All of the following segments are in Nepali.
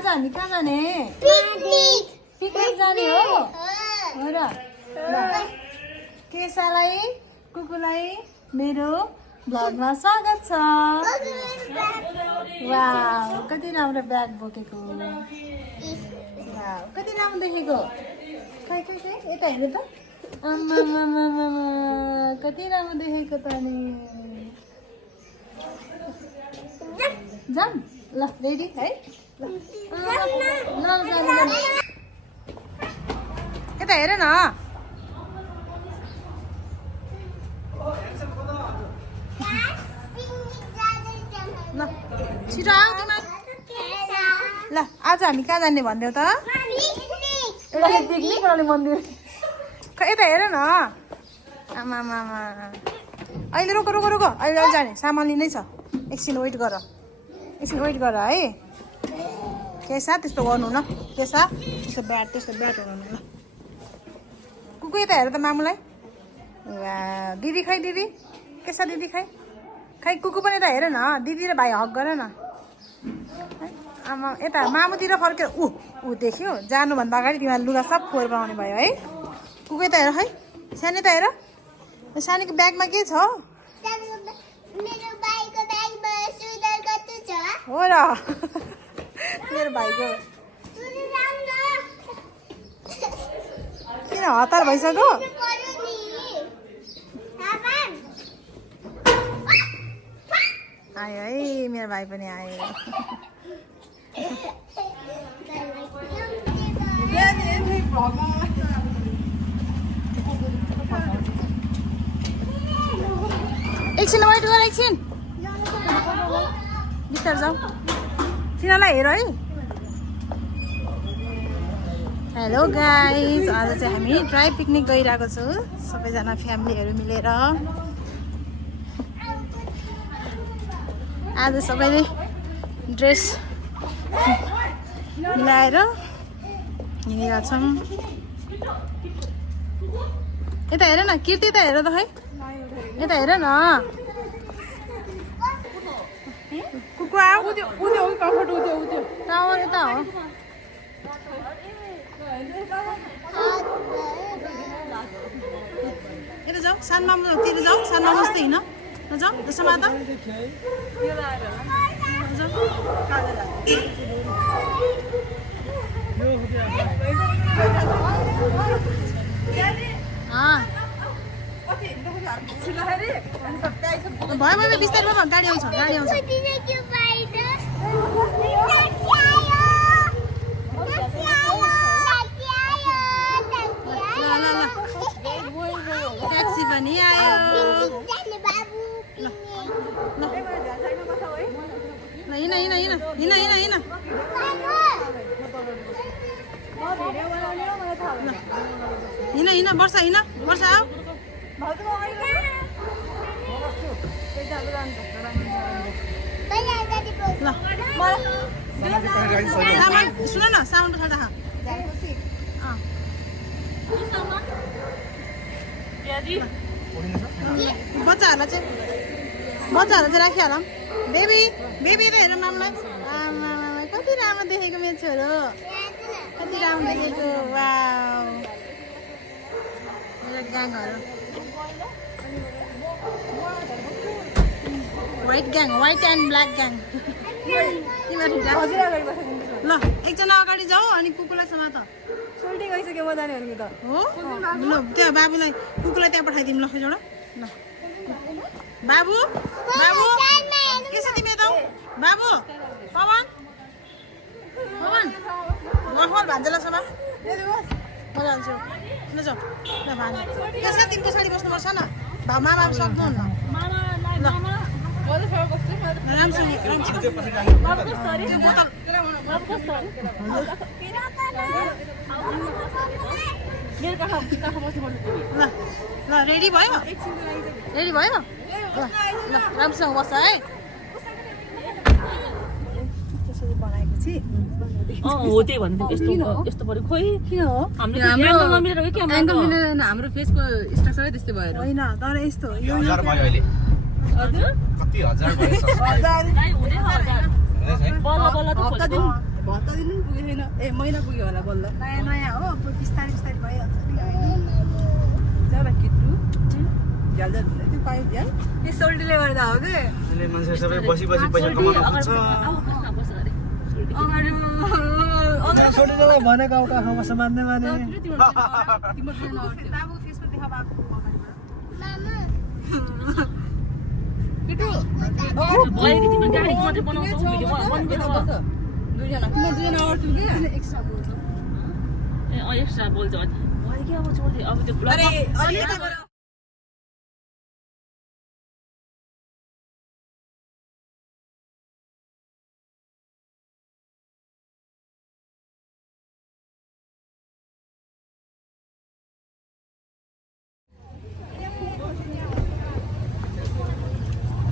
आज हामी कहाँ जाने? पिकनिक जाने हो र? केसालाई कुकुलाई मेरो भ्लगमा स्वागत छ। वाउ कति राम्रो ब्याग बोकेको। वाउ कति राम्रो देखेको। खै यता हेर्नु त। आम्मामामामा कति राम्रो देखेको त नि। जाम ल रेडी है। यता हेर न। ल छिटो आऊ तिमी। ल आज हामी कहाँ जाने भनिदेऊ त। एउटा पिकनिक गर्ने मन्दिर। यता हेर न। आमामामा अहिले रोक अहिले जाने सामान लिनै छ। एकछिन वेट गर है। केसा त्यस्तो गर्नु न। केसा त्यस्तो ब्याट हुनु ल। कुकु यता हेर त मामुलाई। दिदी खै दिदी। केसा दिदी खै कुकु पनि यता हेर न। दिदी र भाइ हक गर न। आमा यता मामुतिर फर्केर ऊ देख्यो। जानुभन्दा अगाडि तिमीहरू लुगा सब फोहोर बनाउने भयो है। कुकु यता हेर है। सानो यता हेर। सानीको ब्यागमा के छ? हो र मेरो भाइको किन हतार भइसक्यो? आयो है मेरो भाइ पनि आयो। एकछिन वेट गर एकछिन। बिस्तार जाऊ। तिनीहरूलाई हेर है। हेलो गाइज आज चाहिँ हामी ड्राई पिकनिक गइरहेको छौँ सबैजना फ्यामिलीहरू मिलेर। आज सबैले ड्रेस मिलाएर हिँडिरहेको छौँ। यता हेर न कीर्ति यता हेर त खै। यता हेर न। कुकु आऊ। टावर यता हो। यता जाऊ सानो मामुतिर जाऊ। सानो मामु जस्तै हिँड न जाऊ। त्यसमा त भयो बिस्तारै भयो। गाडी आउँछ। ट्याक्सी पनि आयो। हिँड वर्षा आऊ। सुन न साउन्ड खाँदा बच्चाहरूलाई चाहिँ राखिहाल। बेबी त हेर मामलाई। कति राम्रो देखेको मेरो छोरो। कति राम्रो देखेको। वाउ मेरो ग्याङहरू। व्हाइट एन्ड ब्ल्याक ग्याङ। ल एकजना अगाडि जाऊ अनि कुकुरलाई समात। सोल्टी गइसक्यो म जाने भनेको त हो। ल त्यहाँ बाबुलाई कुकुरलाई त्यहाँ पठाइदिउँ ल एउटा। ल बाबु के छ तिमी यता बाबु। पवन महल भान्जेला सभा म जान्छु। ल जाऊ ल भान्जा। त्यसमा तिमी पछाडि बस्नुपर्छ न। मामा सक्नुहुन्न। ल राम्रोसँग ल रेडी भयो। ल राम्रोसँग बस्छ है। त्यसरी बनाएको छि। हो त्यही भन्दै यस्तो पऱ्यो खोइ किन हो एंगल मिलेन हाम्रो फेसको स्ट्रक्चरै त्यस्तै भयो हैन तर यस्तो यो हजार भयो अहिले हजुर कति हजार भयो हजार बल्ल बल्ल त भत्ता दिनु पनि पुगेको छैन ए महिना पुग्यो होला बल्ल नयाँ नयाँ हो बिस्तारै बिस्तारै भइहाल्छ नि एउटा किट्टु झ्याल झ्याल हुँदै त्यो पायो झ्याल यो सोल्टीले गर्दा हो कि अहिले मान्छे सबै बसी बसी पैसा कमाउन खोज्छ छोडिदिएर भनेको आउट आफूमा समात्ने माने बाबु फेसमा देखा बाबु भएको तिम्रो गाडी मात्रै बनाउँछौ भिडियो बन्द गर्छ दुईजना अगाडि पुग्यो एक्स्ट्रा बोल्छ ए एक्स्ट्रा बोल्छ अनि भयो कि अब छोड्दै अब त्यो ब्लग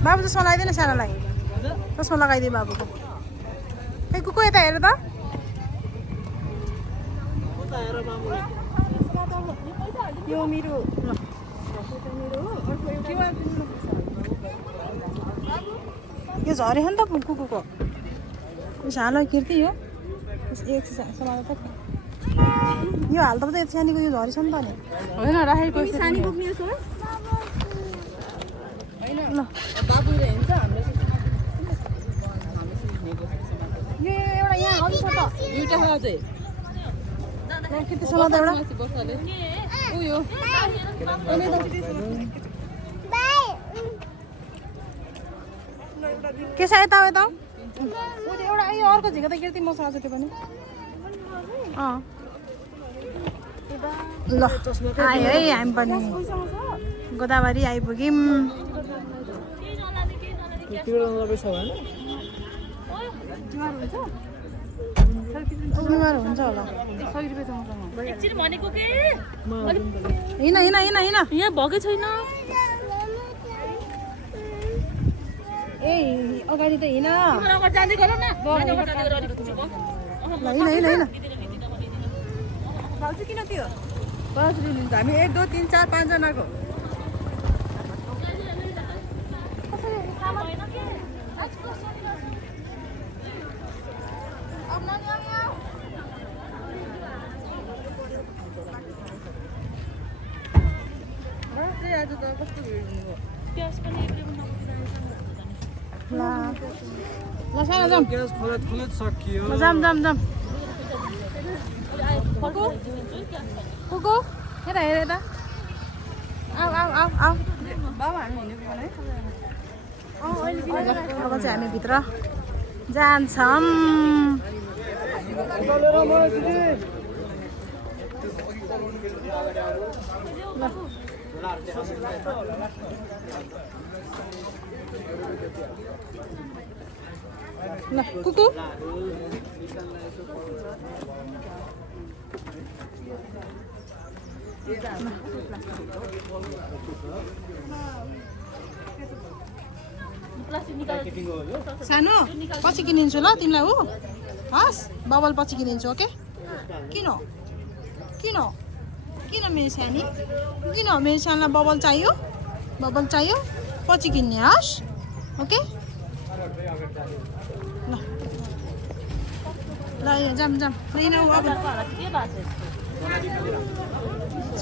बाबु चस्मा लगाइदिएन सानालाई चस्मा लगाइदिए बाबुको खै कुको यता हेर त यो मेरो यो झऱ्यो नि त कुकुको हाल किर्ति यो एक समाज त यो हाल त यति सानीको यो झरेछ नि त नि होइन राखेको सानी पुग्ने छ ल बाबुले हिँड्छ हाम्रो यो एउटा यहाँ अघि छ त दुईटा छ अझै किर्ति समाज एउटा बस्नाले उयो के छ यता यता एउटा यो अर्को झिको त किर्ति मसँग छ त्यो पनि ल आयो है हामी पनि गोदावरी आइपुग्यौँ बिमार हुन्छ होला एकछिन भनेको के हिँड हिँड हिँड हिँड यहाँ भएकै छैन ए अगाडि त हिँड अगाडि जाँदै गर न जाँदै गर अलिक पुगेको ल हिँड हिँड हिँड भाउजू किन त्यो 10 रुपियाँ लिन्छ हामी 1 2 3 4 5 जनाको आज त कस्तो भिड हुनुभयो प्याज पनि ल ल सानो जाम ग्यास खोलेत सकियो ल जाम जाम जाम कुकु यता हेर यता आऊ आऊ आऊ आऊ बाबा हामी हिँडेको है अब चाहिँ हामी भित्र जान्छौँ ल कुकु सानो पछि किनिदिन्छु ल तिमीलाई हो हस् बबल पछि किनिदिन्छु ओके किन किन किन मेरो सानी किन मेरो सानोलाई बबल चाहियो पछि किन्ने हस् ओके ल ल जाम जाम लिन अब के भएको छ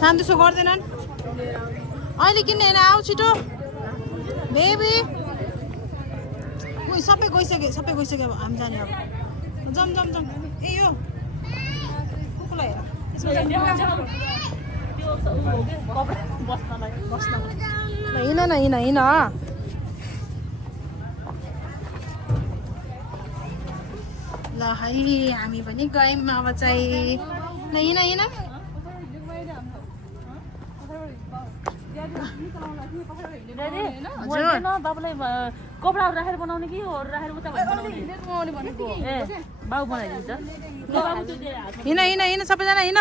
सान त्यसो गर्दैनन् अहिले किन्ने होइन आऊ छिटो बेबी उयो सबै गइसक्यो अब हामी जाने अब जाम जाम जाम ए यो कुकुरलाई हेर हिँड न हिँड हिँड ल है हामी पनि गयौँ अब चाहिँ ल हिँड हिँड बाबुलाई कपडा राखेर बनाउने कि राखेर उता ए बाबु बनाइदिन्छ हिँड हिँड हिँड सबैजना हिँड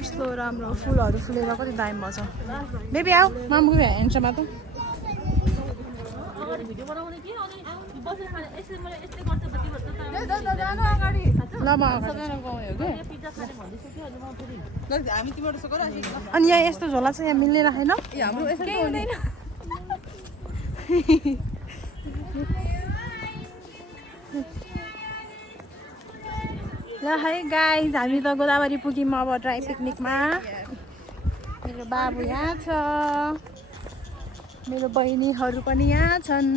कस्तो राम्रो फुलहरू फुलेर कति दामी भएछ बेबी आऊ मामुको ह्यान्डसम्म त भिडियो बनाउने कि अनि बसेर खाने यसरी मैले यस्तै गर्छ त के गर्छ ल म पिज्जा खाने भन्दैछु कि अनि म फेरि हामी तिमीबाट यसो गर अनि यहाँ यस्तो झोला चाहिँ यहाँ मिल्ने राखेन ए हाम्रो यसरी हुँदैन ल है गाइज हामी त गोदावरी पुग्यौँ अब ड्राई पिकनिकमा मेरो बाबु यहाँ छ मेरो बहिनीहरू पनि यहाँ छन्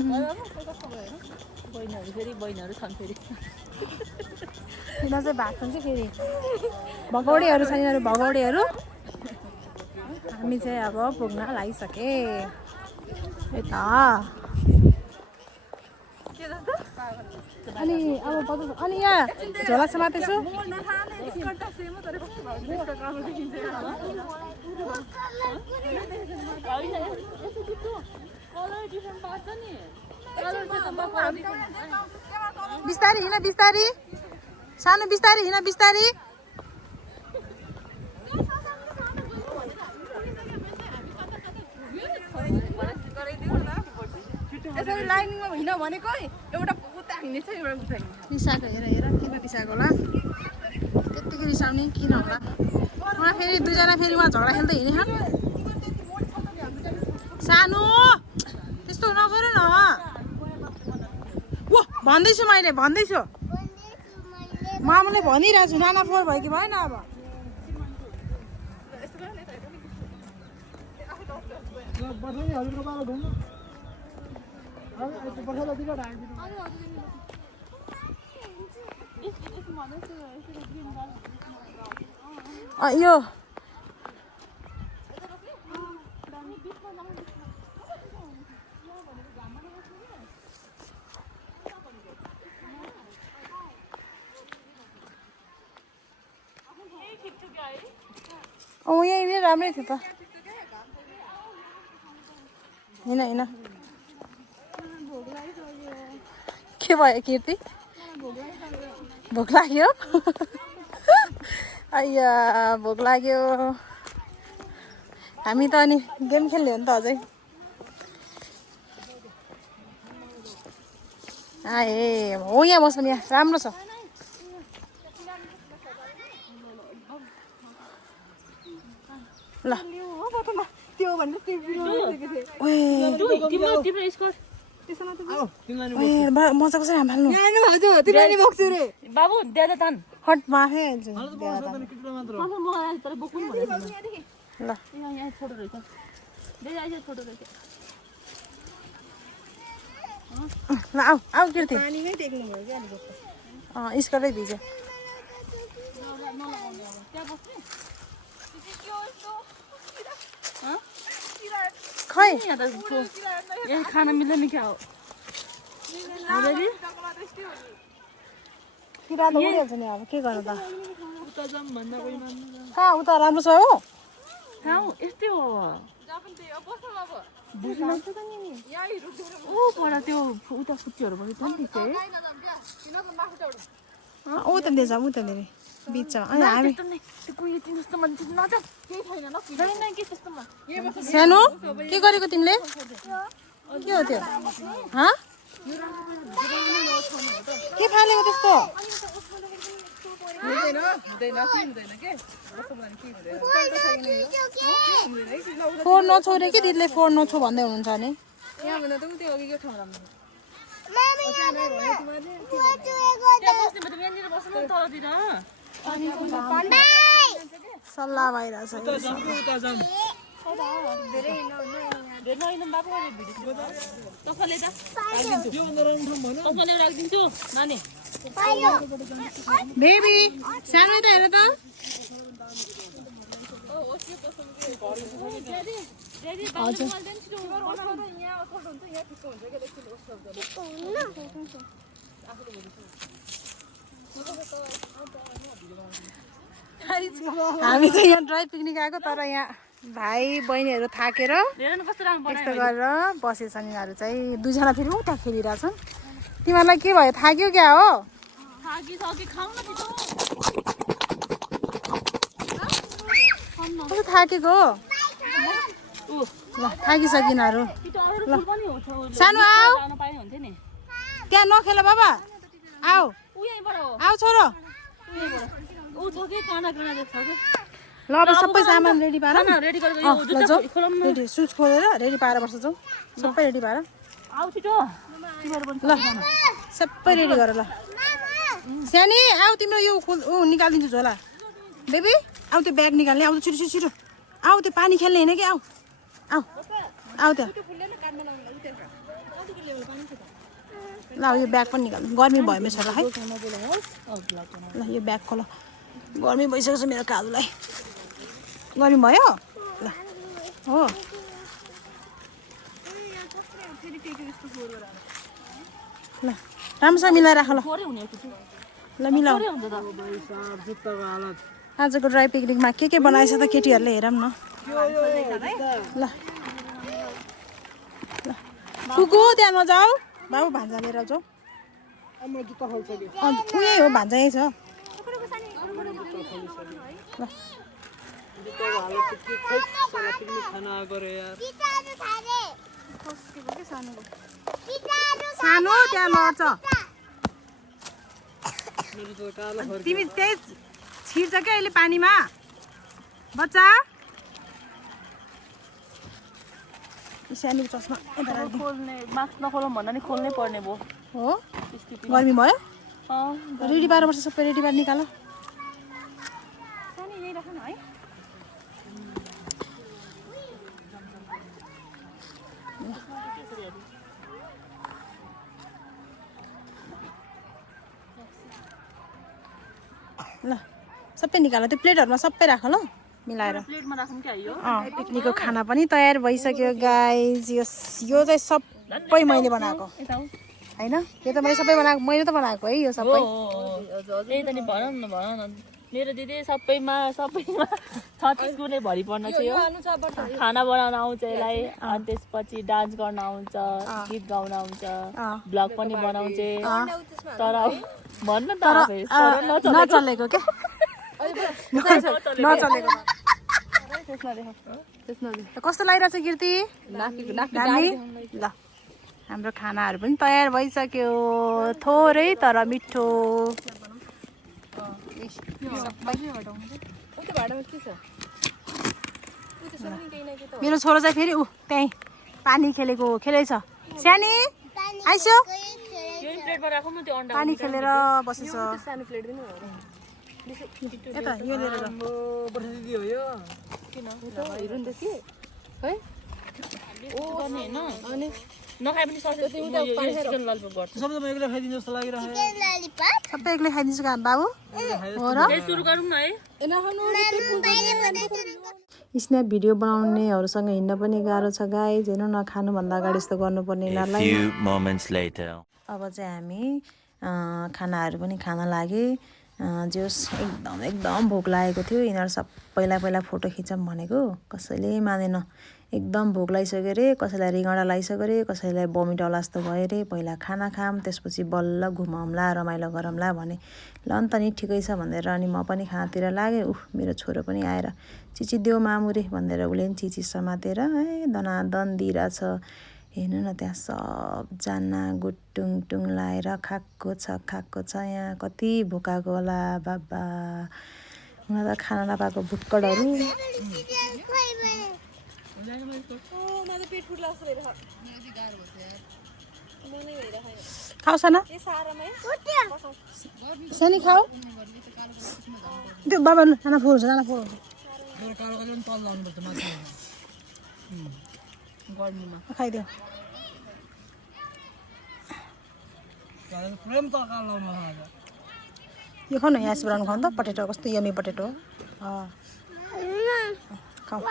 बहिनीहरू छन् फेरि यिनीहरू चाहिँ भात खान्छ फेरि भगौडेहरू छन् यिनीहरू भगौडेहरू हामी चाहिँ अब पुग्न लागिसके यता अनि अब अनि यहाँ झोला समातेछु बिस्तारी हिँड बिस्तारी सानो बिस्तारी हिँड बिस्तारी यसरी लाइनमा हिँड भनेको एउटा उता हिँड्ने छ एउटा उता हिँड्ने रिसाएको हेर हेर किन रिसाएको होला त्यत्तिकै रिसाउने किन होला उहाँ फेरि दुईजना फेरि उहाँ झगडा खेल्दै हिँडिखान् सानो त्यस्तो नगर न ओ भन्दैछु मैले भन्दैछु मामाले भनिरहेको छु नाना फोहोर भयो कि भएन अब यो यहीँ राम्रै थियो त होइन होइन के भयो कीर्ति भोक लाग्यो अಯ್या भोक लाग्यो हामी त अनि गेम खेल्ने हो नि त अझै ए हो यहाँ बस्नु यहाँ राम्रो छ ल त्यो भन्दा त्यो मजा कसरी हाल्नु हजुर तिनीहरूले बोक्छु रे बाबु दे दे तान हट माफै हाल्छु ल यहाँ छोटो रहेछ दे आइज छोटो रहेछ ल आऊ आऊ कीर्ति पानीमै टेक्नु भयो क्या अलिक स्कर्टै भिज्यो खै यहाँ खाना मिल्दैन क्या हो किरा त उडिहाल्छ नि अब के गर्नु त कहाँ उता राम्रो छ हो यस्तै हो ओ पर त्यो उता फुच्चीहरू पनि छ नि त्यही ऊ त दिएछ ऊ त दिने बिचमा अनि हामी सानो के गरेको तिमीले के हो त्यो के फालेको त्यस्तो फोहोर नछोरे कि दिदीले फोहोर नछो भन्दै हुनुहुन्छ नि सल्लाह भइरहेछ बेबी सानो त हेर त हामी चाहिँ यहाँ ड्राई पिकनिक आएको तर यहाँ भाइ बहिनीहरू थाकेर यस्तो गरेर बसेछन् यिनीहरू चाहिँ दुईजना फेरि उता खेलिरहेछन् तिमीहरूलाई के भयो थाक्यो क्या हो कस्तो थाकेको हो ल थाकिसक्यो यिनीहरू ल सानो आऊ त्यहाँ नखेल बाबा आऊ आऊ छोरो ल अब सबै सामान रेडी पार रेडी सुज खोलेर रेडी पारेर बस्छ जाउँ सबै रेडी पार ल सबै रेडी गर ल सानी आऊ तिम्रो यो निकालिदिन्छु झोला बेबी आऊ त्यो ब्याग निकाल्ने आऊ छिटो छिटो छिटो आऊ त्यो पानी खेल्ने होइन कि आऊ आऊ आऊ त ल यो ब्याग पनि निकाल्नु गर्मी भयो छ ल है ल यो ब्याग खोल गर्मी भइसकेको छ मेरो कालुलाई गर्मी भयो ल हो ल राम्रोसँग मिलाएर राख ल ल मिलाऊ आजको ड्राई पिकनिकमा के बनाएछ त केटीहरूले हेरौँ न ल कुकु त्यहाँ नजाऊ बाबु भान्जा लिएर जाऊ उही हो भान्जा यही छ सानो त्यहाँ लड्छ तिमी त्यही छिर्छ क्या अहिले पानीमा बच्चा सानो चस्मा खोल्ने मास्क नखोलौँ भन्दा नि खोल्नै पर्ने भयो हो गर्मी भयो रेडी पारेर बस्छ सबै रेडी पारेर निकाल ल सबै निकाल त्यो प्लेटहरुमा सबै राख ल मिलाएर प्लेटमा राखौँ क्या यो पिकनिकको खाना पनि तयार भइसक्यो गाइज यो चाहिँ सबै मैले बनाएको हैन यो त मैले सबै बनाएको मैले त बनाएको है यो सबै त्यही त नि भन न मेरो दिदी सबैमा 36 गुणे भरि पर्न छ यो खाना बनाउन आउँछ यसलाई अनि त्यसपछि डान्स गर्न आउँछ गीत गाउन आउँछ ब्लग पनि बनाउँछ तर भन्न त नचलेको के नचलेको कस्तो लागिरहेछ कीर्ति ल हाम्रो खानाहरू पनि तयार भइसक्यो थोरै तर मिठो मेरो छोरो चाहिँ फेरि त्यहीँ पानी खेलेछ सानी आइसो पानी खेलेर बसेछ यता यो लिएर नखाए पनि सबैजना एक्लै खाइदिनु जस्तो लागिरहेको सबै एक्लै खाइदिन्छु काम बाबु हो र सुरु गरौँ न है स्न्याप भिडियो बनाउनेहरूसँग हिँड्न पनि गाह्रो छ गाइज हेर्नु न खानुभन्दा अगाडि यस्तो गर्नुपर्ने यिनीहरूलाई अब चाहिँ हामी खानाहरू पनि खान लागे जोस एकदम भोक लागेको थियो यिनीहरू सबैलाई पहिला फोटो खिचौँ भनेको कसैले मानेन एकदम भोक लागिसक्यो अरे कसैलाई रिङडा लागिसक्यो अरे कसैलाई बमिट होला जस्तो भयो अरे पहिला खाना खाऊँ त्यसपछि बल्ल घुमाउँला रमाइलो गरौँला भने ल अन्त नि ठिकै छ भनेर अनि म पनि खानातिर लागेँ मेरो छोरो पनि आएर चिची देऊ मामुरे भनेर उसले पनि चिची समातेर दनादन दिइरहेछ हेर्नु न त्यहाँ सबजना गुटुङ टुङ लाएर खाएको छ यहाँ कति भोकाएको होला बाबा उनीहरू त खाना नपाएको भुक्कडहरू खाऊ साना सानी खाऊ त्यो बाबा नाना फोर हुन्छ खाइदियो यो खाऊ न यहाँ बनाउनु खाऊ त पटेटो कस्तो यमी पटेटो खाऊ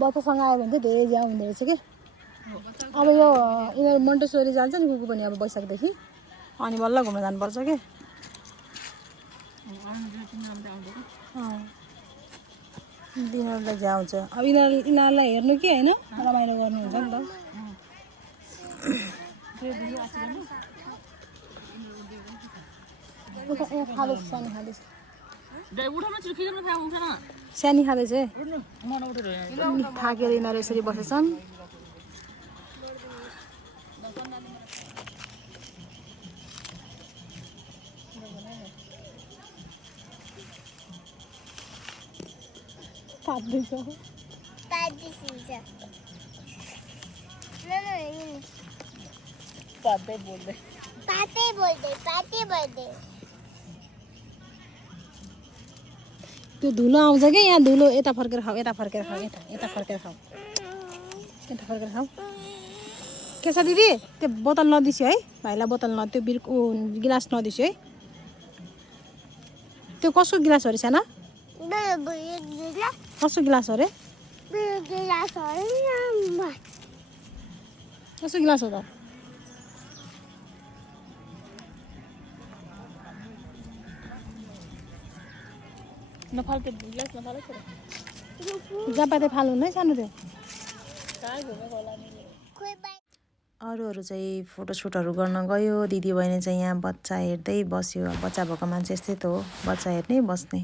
बच्चासँग आयो भने चाहिँ धेरै ज्याउ हुँदो रहेछ कि अब यो यिनीहरू मन्टेश्वरी जान्छ नि कुकु पनि अब वैशाखदेखि अनि बल्ल घुम्न जानुपर्छ कि दिनहरूलाई झ्याउँछ अब यिनीहरूलाई हेर्नु कि होइन रमाइलो गर्नुहुन्छ नि त सानी खाँदैछ थाकेर यिनीहरू यसरी बसेछन् पाप्दैछ पातै बोल्दै त्यो धुलो आउँछ क्या यहाँ धुलो यता फर्केर खाऊ यता फर्केर खाऊ यता फर्केर खाऊ यता फर्केर खाऊ के छ दिदी त्यो बोतल नदिस्यो है भाइलाई बोतल त्यो गिलास नदिस्यो है त्यो कसको गिलास हो रे साना कसको गिलास हो रे कसको गिलास हो त नफाल्के गिलास नफाले छोरा जापाते फाल्नु नै सानो त्यो कहाँ घुमेको होला नि अरूहरू चाहिँ फोटोसुटहरू गर्न गयो दिदी बहिनी चाहिँ यहाँ बच्चा हेर्दै बस्यो बच्चा भएको मान्छे यस्तै त हो बच्चा हेर्नै बस्ने